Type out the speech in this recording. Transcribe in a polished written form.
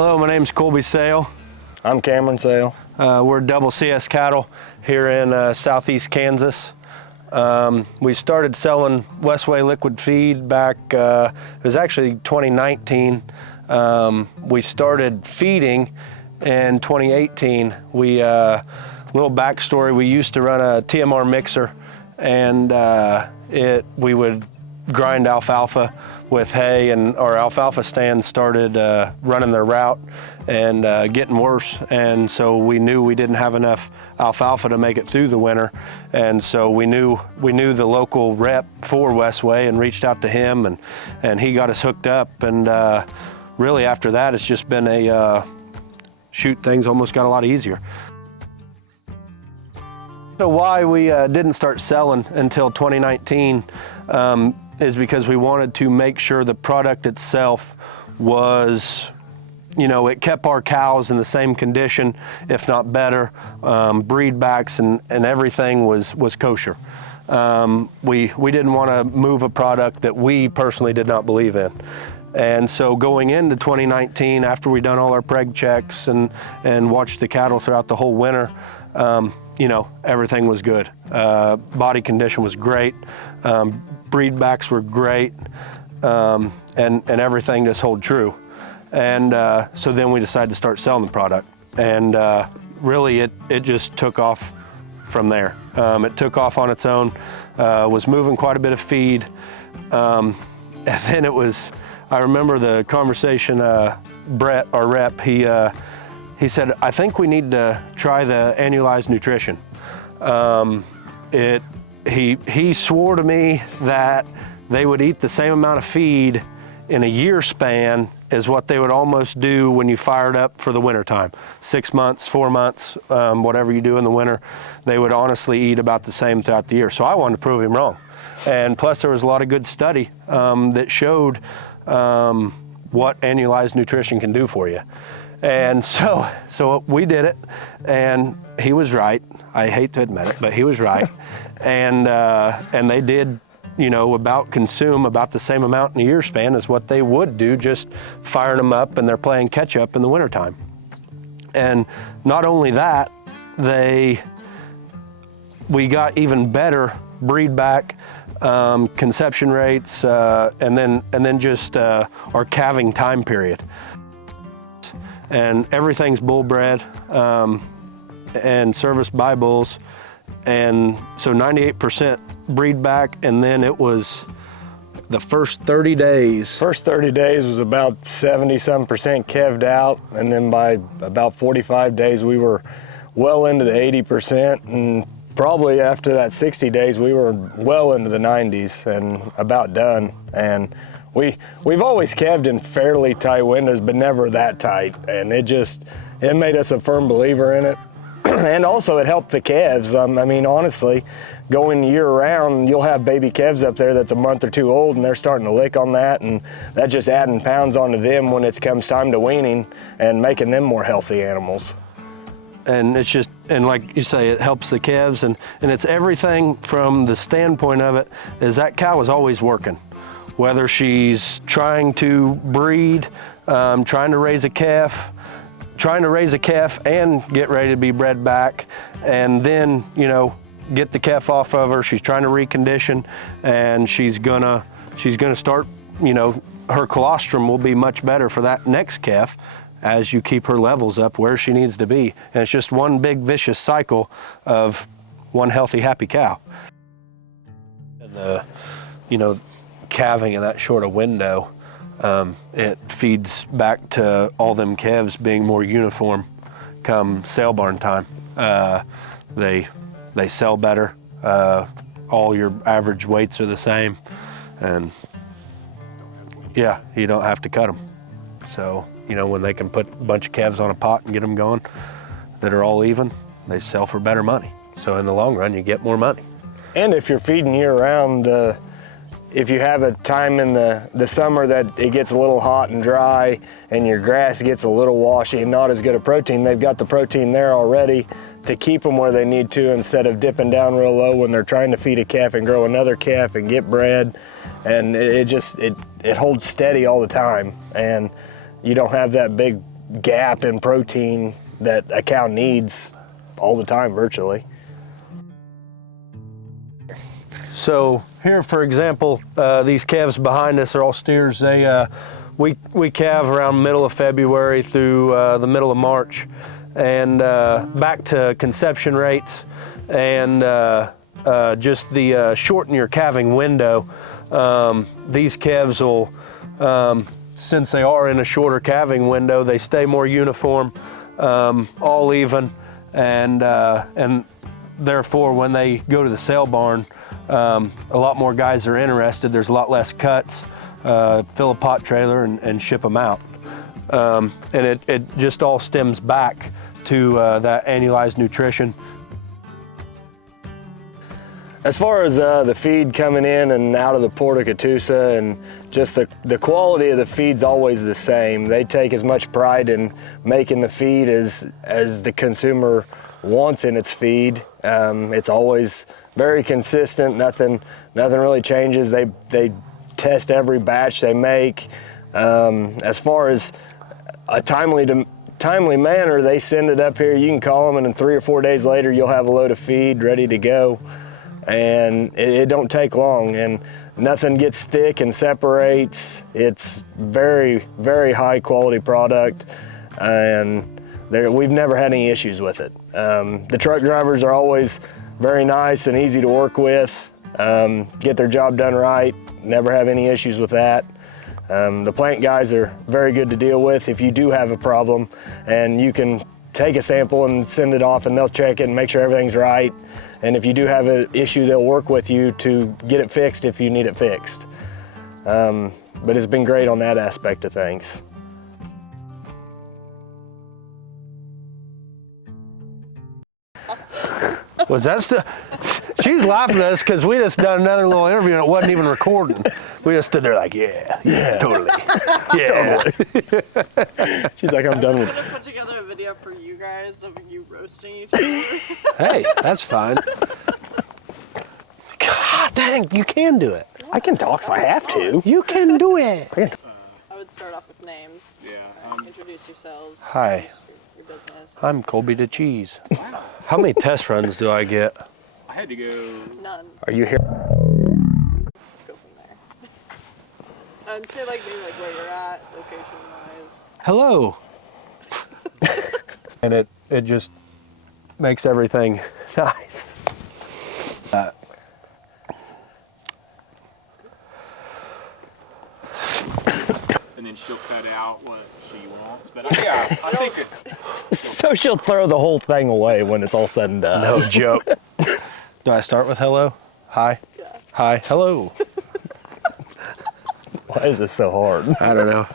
Hello, my name's Colby Sale. I'm Cameron Sale. We're double CS cattle here in southeast Kansas. We started selling Westway liquid feed back, it was actually 2019. We started feeding in 2018. Little backstory, we used to run a TMR mixer, and we would grind alfalfa with hay, and our alfalfa stands started running their route and getting worse, and so we knew we didn't have enough alfalfa to make it through the winter, and so we knew the local rep for Westway and reached out to him, and he got us hooked up, and really after that it's just been things almost got a lot easier. So why we didn't start selling until 2019 is because we wanted to make sure the product itself was, it kept our cows in the same condition, if not better. Breed backs and everything was kosher. We didn't want to move a product that we personally did not believe in. And so going into 2019, after we'd done all our preg checks and watched the cattle throughout the whole winter, everything was good. Body condition was great. Breed backs were great. And everything just held true. And so then we decided to start selling the product. And really it just took off from there. It took off on its own, was moving quite a bit of feed. And then I remember the conversation, Brett, our rep, he said, I think we need to try the annualized nutrition. He swore to me that they would eat the same amount of feed in a year span as what they would almost do when you fired up for the winter time. 6 months, 4 months, whatever you do in the winter, they would honestly eat about the same throughout the year. So I wanted to prove him wrong. And plus there was a lot of good study that showed what annualized nutrition can do for you. And so we did it, and he was right. I hate to admit it, but he was right. And they did, consume about the same amount in a year span as what they would do just firing them up and they're playing catch up in the wintertime. And not only that, we got even better breed back conception rates, and then just our calving time period. And everything's bull bred and serviced by bulls, and so 98% breed back, and then it was the first 30 days. First 30 days was about 70-some% calved out, and then by about 45 days we were well into the 80%, and probably after that 60 days we were well into the 90s and about done. And we've always calved in fairly tight windows, but never that tight, and it made us a firm believer in it. And also it helped the calves. Honestly, going year round, you'll have baby calves up there that's a month or two old and they're starting to lick on that, and that's just adding pounds onto them when it comes time to weaning and making them more healthy animals. And and like you say, it helps the calves, and it's everything from the standpoint of it is that cow is always working. Whether she's trying to breed, trying to raise a calf and get ready to be bred back, and then, get the calf off of her, she's trying to recondition, and she's gonna start, her colostrum will be much better for that next calf as you keep her levels up where she needs to be. And it's just one big vicious cycle of one healthy, happy cow. And the, calving in that short a window, it feeds back to all them calves being more uniform come sale barn time. They sell better. All your average weights are the same, and yeah, you don't have to cut them. So, when they can put a bunch of calves on a pot and get them going that are all even, they sell for better money. So in the long run, you get more money. And if you're feeding year round, if you have a time in the summer that it gets a little hot and dry and your grass gets a little washy and not as good a protein, they've got the protein there already to keep them where they need to, instead of dipping down real low when they're trying to feed a calf and grow another calf and get bred. And it holds steady all the time, and you don't have that big gap in protein that a cow needs all the time, virtually. So here, for example, these calves behind us are all steers. We calve around middle of February through the middle of March, and back to conception rates and just the shorten your calving window. These calves will, since they are in a shorter calving window, they stay more uniform, all even, and therefore when they go to the sale barn, a lot more guys are interested. There's a lot less cuts. Fill a pot trailer and ship them out. And it just all stems back to that annualized nutrition. As far as the feed coming in and out of the Port of Catoosa, and just the quality of the feed's always the same. They take as much pride in making the feed as the consumer wants in its feed. It's always very consistent. Nothing really changes. They test every batch they make. As far as a timely manner, they send it up here. You can call them, and 3 or 4 days later, you'll have a load of feed ready to go. And it don't take long, and nothing gets thick and separates. It's very, very high quality product, and we've never had any issues with it. The truck drivers are always very nice and easy to work with, get their job done right, never have any issues with that. The plant guys are very good to deal with if you do have a problem, and you can take a sample and send it off, and they'll check it and make sure everything's right. And if you do have an issue, they'll work with you to get it fixed if you need it fixed. But it's been great on that aspect of things. Was that still? She's laughing at us because we just done another little interview and it wasn't even recording. We just stood there like, yeah, totally. Yeah. Totally. She's like, I'm done with I'm it. gonna put together a video for you guys of you roasting each other. Hey, that's fine. God dang, you can do it. I can talk if I have to. You can do it. I would start off with names. Yeah. Introduce yourselves. Hi, Your business. I'm Colby the Cheese. How many test runs do I get? I had to go. None. Are you here? Let's just go from there. And say like maybe like where you're at, location wise. Hello. And it just makes everything nice. And then she'll cut out what she wants. But yeah, I think So she'll throw the whole thing away when it's all said and done. No joke. Do I start with hello? Hi? Yeah. Hi. Hello. Why is this so hard? I don't know.